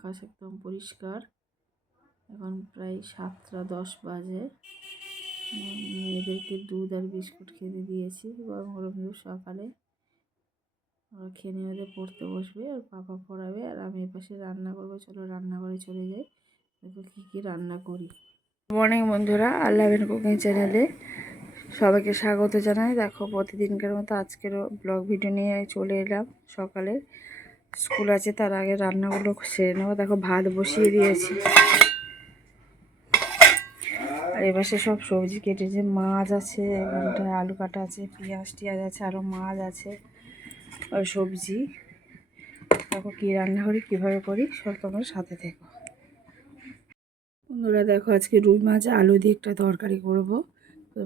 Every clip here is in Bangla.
আকাশ একদম পরিষ্কার। এখন প্রায় সাতটা দশ বাজে। মেয়েদেরকে দুধ আর বিস্কুট খেতে দিয়েছি। গরম গরম দুধ সকালে। ওরা খেয়ে নিয়ে ওদের পড়তে বসবে আর পাপা পড়াবে আর আমি এপাশে রান্না করব। চলো রান্নাঘরে চলে যাই। দেখো কী কী রান্না করি। মর্নিং বন্ধুরা আল্লাহের কুকিং চ্যানেলে সবাইকে স্বাগত জানাই। দেখো প্রতিদিনকার মতো আজকেরও ব্লগ ভিডিও নিয়ে চলে এলাম সকালে। স্কুল আছে, তার আগে রান্নাগুলো সেরে নেব। দেখো, ভাত বসিয়ে দিয়েছি। আর এপাশে সব সবজি কেটেছে। মাছ আছে আলু কাটা আছে, পেঁয়াজ টিয়াজ আছে আরও মাছ আছে, আর সবজি। দেখো, কী রান্না করি, কীভাবে করি, সব তোমার সাথে থেকো। বন্ধুরা, দেখো, আজকে রুই মাছ, আলু দিয়ে একটা তরকারি করব।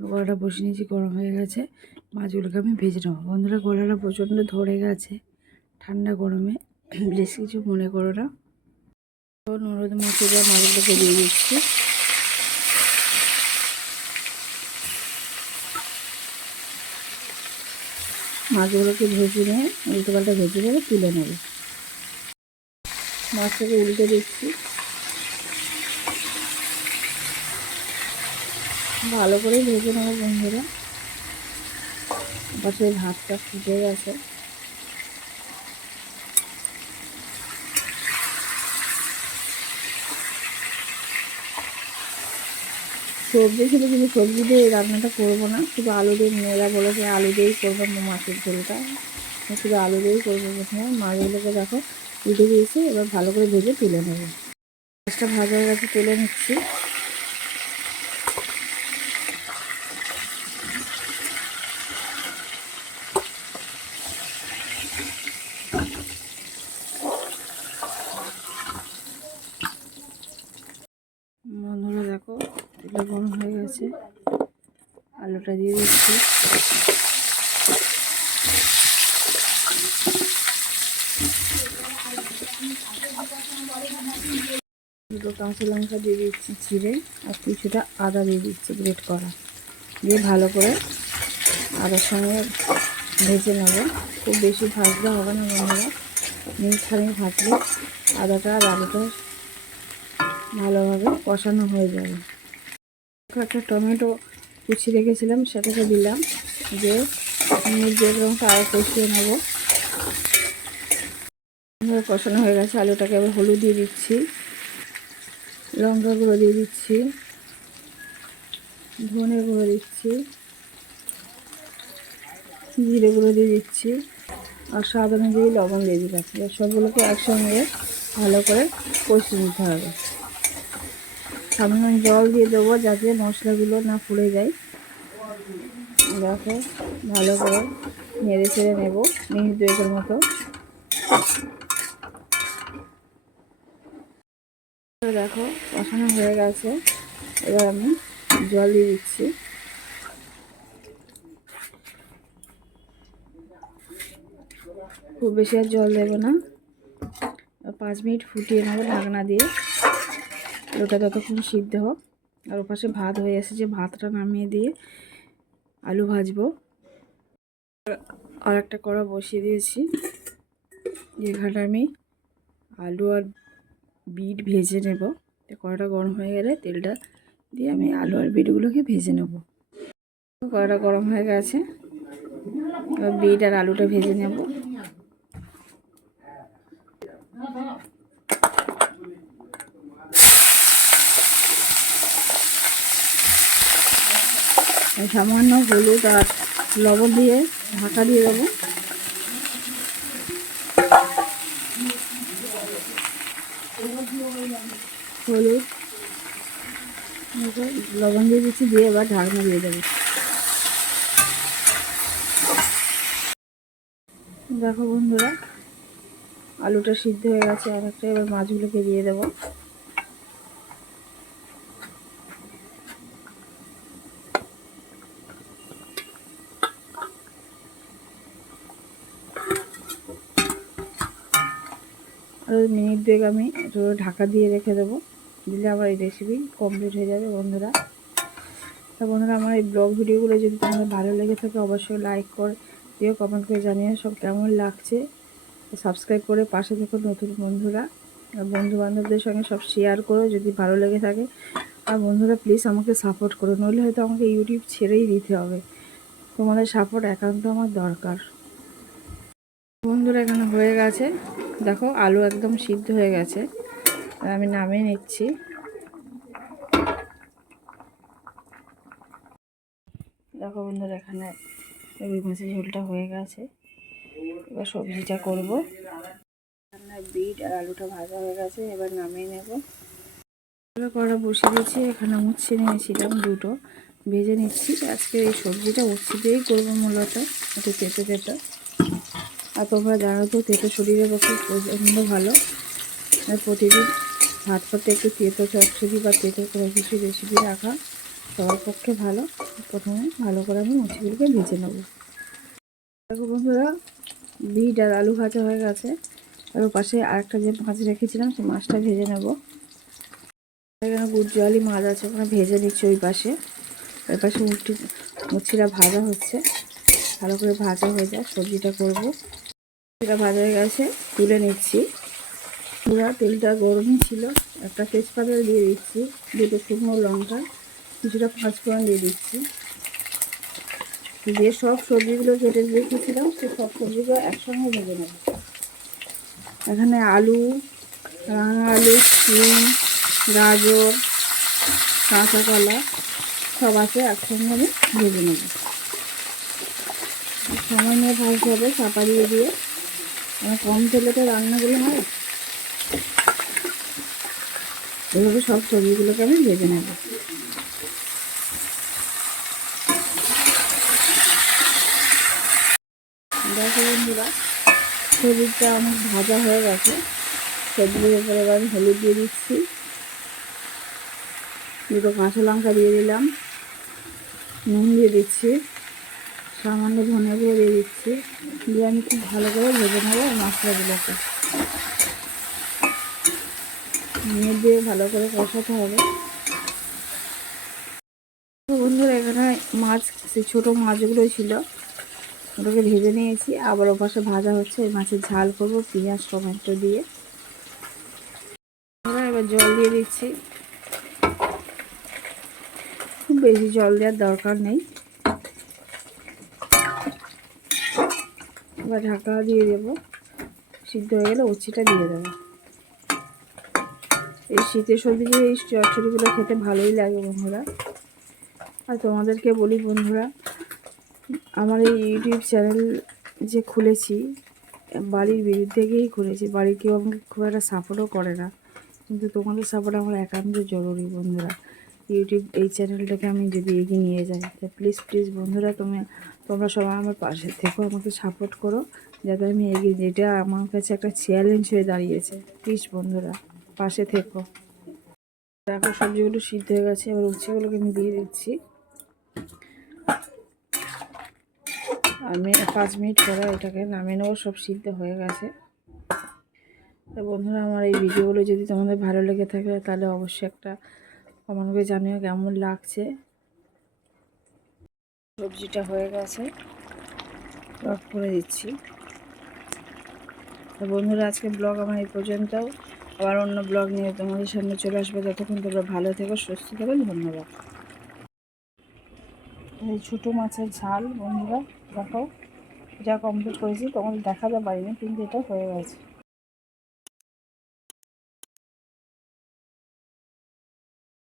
গলাটা বসে নিয়েছি, গরম হয়ে গেছে। মাছগুলোকে আমি ভেজে নেব। বন্ধুরা, গলাটা প্রচণ্ড ধরে গেছে। ঠান্ডা গরমে বেশি কিছু মনে করো না। তো নুরদ দেওয়া মাছগুলোকে দিয়ে দিচ্ছি মাছগুলোকে ভেজে নিয়ে উল্টো পাল্টা ভেজে নেবে তুলে নেবে। মাছটাকে উল্টে দিচ্ছি। ভালো করে ভেজে নেব বন্ধুরা। পাশে ভাতটা ফুটে গেছে। সবজি ছিল কিন্তু সবজি দিয়ে রান্নাটা করব না, শুধু আলু দিয়ে মেয়েরা বলে যে আলু দিয়েই করব মাছের ঝোলটা। শুধু আলু দিয়েই করব প্রথমে। মাছগুলোকে দেখো উঠে দিয়েছি এবার ভালো করে ভেজে তুলে নেব। মাছটা ভাজা হয়ে তুলে নিচ্ছি বন্ধুরা দেখো তেলটা গরম হয়ে গেছে আলুটা দিয়ে দিচ্ছি। দুটো কাঁচা লঙ্কা দিয়ে দিচ্ছি চিড়ে আর কিছুটা আদা দিয়ে দিচ্ছি গ্রেট করা। দিয়ে ভালো করে আদার সঙ্গে ভেজে নেব। খুব বেশি ভাজলে হবে না বন্ধুরা। খানিক ভাজলে আদাটা আর আলুটা ভালোভাবে কষানো হয়ে যাবে। একটা টমেটো কুচি রেখেছিলাম, সেটাকে দিলাম, যে দেড় লঙ্কা আরও কষিয়ে নেব। কষানো হয়ে গেছে, আলুটাকে আবার হলুদ দিয়ে দিচ্ছি লঙ্কা গুঁড়ো দিয়ে দিচ্ছি, ধনে গুঁড়ো দিচ্ছি, জিরে গুঁড়ো দিয়ে দিচ্ছি, আর স্বাদ অনুযায়ী লবণ দিয়ে এবার সবগুলোকে একসঙ্গে ভালো করে কষিয়ে নিতে হবে। সামান্য জল দিয়ে দেবো যাতে মশলাগুলো না পুড়ে যায়। দেখো ভালো করে নেড়ে ছেড়ে নেব, মিনিট দুয়েকের মতো। দেখো, কষানো হয়ে গেছে। এবার আমি জল দিয়ে দিচ্ছি। খুব বেশি আর জল দেবো না। পাঁচ মিনিট ফুটিয়ে নেব ঢাকনা দিয়ে। ওটা ততক্ষণ সিদ্ধ হোক। আর ওপাশে ভাত হয়ে এসেছে, ভাতটা নামিয়ে দিয়ে আলু ভাজবো। আর একটা কড়া বসিয়ে দিয়েছি, যেখানে আমি আলু আর বিট ভেজে নেব। কড়াটা গরম হয়ে গেলে তেলটা দিয়ে আমি আলু আর বিটগুলোকে ভেজে নেব। কড়াটা গরম হয়ে গেছে বিট আর আলুটা ভেজে নেব। সামান্য হলুদ আর লবণ দিয়ে ঢাকা দিয়ে দেবো। হলুদ, লবণ দিয়ে দিচ্ছি, দিয়ে এবার ঢাকনা দিয়ে দেবো। দেখো বন্ধুরা, আলুটা সিদ্ধ হয়ে গেছে, আর একটা এবার মাছগুলোকে দিয়ে দেবো। দুয়েক আমি ঢাকা দিয়ে রেখে দেবো। দিলে আমার এই রেসিপি কমপ্লিট হয়ে যাবে বন্ধুরা। তা বন্ধুরা, আমার এই ব্লগ ভিডিওগুলো যদি তোমাদের ভালো লেগে থাকে, অবশ্যই লাইক করে, দিও কমেন্ট করে জানিয়ে সব কেমন লাগছে। সাবস্ক্রাইব করে পাশে দেখো নতুন বন্ধুরা। আর বন্ধু বান্ধবদের সঙ্গে সব শেয়ার করো যদি ভালো লেগে থাকে। আর বন্ধুরা প্লিজ আমাকে সাপোর্ট করো, নইলে হয়তো আমাকে ইউটিউব ছেড়েই দিতে হবে। তোমাদের সাপোর্ট একান্ত আমার দরকার। বন্ধুরা, এখানে হয়ে গেছে। দেখো, আলু একদম সিদ্ধ হয়ে গেছে। আমি নামিয়ে নিচ্ছি। দেখো বন্ধুরা, এখানে রুই মাছের ঝোলটা হয়ে গেছে। এবার সবজিটা করব। এখানে বিট আর আলুটা ভাজা হয়ে গেছে, এবার নামিয়ে নেব। কড়া বসিয়ে দিয়েছি, এখানে উচ্ছে নিয়েছিলাম দুটো। ভেজে নিচ্ছি। আজকে এই সবজিটা উচ্ছে দিয়েই করব মূলত, একটু তেতো তেতো আর তোমরা জানো তো তেতো শরীরের পক্ষে প্রচণ্ড ভালো। আর প্রতিদিন ভাত করতে একটু তেতো চচ্চড়ি বা তেতো কোনো কিছু রেসিপি রাখা সবার পক্ষে ভালো। প্রথমে ভালো করে আমি মুচিগুলোকে ভেজে নেব। দেখো বন্ধুরা, বিট আর আলু ভাজা হয়ে গেছে। আর ওর পাশে আরেকটা যে মাছ রেখেছিলাম, সেই মাছটা ভেজে নেব। এখানে গুজরালি মাছ আছে, ওখানে ভেজে নিচ্ছি ওই পাশে। ওই পাশে একটু মুচিটা ভাজা হচ্ছে। ভালো করে ভাজা হয়ে যায় সবজিটা করব। সবজিটা ভাজা হয়ে গেছে, তুলে নিচ্ছি। পুরা তেলটা গরমই ছিল। একটা তেজপাতা দিয়ে দিচ্ছি, দুটো শুকনো লঙ্কা, কিছুটা পাঁচফোড়ন দিয়ে দিচ্ছি। যে সব সবজিগুলো কেটে রেখেছিলাম, সে সব সবজিগুলো একসঙ্গে ভেজে নেব। এখানে আলু রাঙা আলু শিম, গাজর কাঁচা কলা সব আছে, একসঙ্গে আমি ভেজে নেব। সময় নিয়ে ভাজতে হবে, চাপা দিয়ে দিয়ে। আমার কম তেলেতে রান্নাগুলো হয়, এভাবে সব সবজিগুলোকে আমি ভেজে নেব। দেখো বন্ধুরা, সবজিটা আমার ভাজা হয়ে গেছে। সবজির উপরে এবার আমি হলুদ দিয়ে দিচ্ছি। দুটো কাঁচা লঙ্কা দিয়ে দিলাম। নুন দিয়ে দিচ্ছি। সামান্য ধনে গুঁড়ো দিয়ে দিচ্ছি। দিয়ে আমি খুব ভালো করে ভেজে নেব মশলাগুলোকে। নিয়ে দিয়ে ভালো করে কষাতে হবে। বন্ধুরা, এখানে মাছ, সেই ছোটো মাছগুলো ছিল। ওটাকে ভেজে নিয়েছি। আবার ওপাশে ভাজা হচ্ছে ওই মাছের ঝাল করব পেঁয়াজ, টমেটো দিয়ে। এবার জল দিয়ে দিচ্ছি। খুব বেশি জল দেওয়ার দরকার নেই। এবার ঢাকা দিয়ে দেবো। সিদ্ধ হয়ে গেলে উচিটা দিয়ে দেবো। এই শীতের সবজি, এই চচ্চড়িগুলো খেতে ভালোই লাগে বন্ধুরা। আর তোমাদেরকে বলি বন্ধুরা, আমার এই ইউটিউব চ্যানেল যে খুলেছি, বাড়ির বিরুদ্ধে গিয়েই খুলেছি। বাড়ির কেউ আমাকে খুব একটা সাপোর্টও করে না। কিন্তু তোমাদের সাপোর্ট আমার একান্ত জরুরি বন্ধুরা। ইউটিউব, এই চ্যানেলটাকে আমি যদি এগিয়ে নিয়ে যাই, তো প্লিজ প্লিজ বন্ধুরা, তুমি তোমরা সবাই আমার পাশে থেকো, আমাকে সাপোর্ট করো, যাতে আমি এগিয়ে যেটা আমার কাছে একটা চ্যালেঞ্জ হয়ে দাঁড়িয়েছে। প্লিজ বন্ধুরা, পাশে থেকো। দেখো, সবজিগুলো সিদ্ধ হয়ে গেছে, এবার উচ্ছেগুলোকে আমি দিয়ে দিচ্ছি। আমি পাঁচ মিনিট পরে এটাকে নামিয়ে নেব, সব সিদ্ধ হয়ে গেছে। তো বন্ধুরা, আমার এই ভিডিওগুলো যদি তোমাদের ভালো লেগে থাকে, তাহলে অবশ্যই একটা কমেন্ট করে জানিও কেমন লাগছে। সবজিটা হয়ে গেছে। অফ করে দিচ্ছি। তো বন্ধুরা আজকে ব্লগ আমার এই পর্যন্ত আবার অন্য ব্লগ নিয়ে তোমাদের সামনে চলে আসবে। যতক্ষণ তোমরা ভালো থেকো, সুস্থ থেকো, ধন্যবাদ। এই ছোটো মাছের ঝাল, বন্ধুরা দেখো যা কমপ্লিট করেছি, তোমাদের দেখাতে পারিনি, কিন্তু এটা হয়ে গেছে।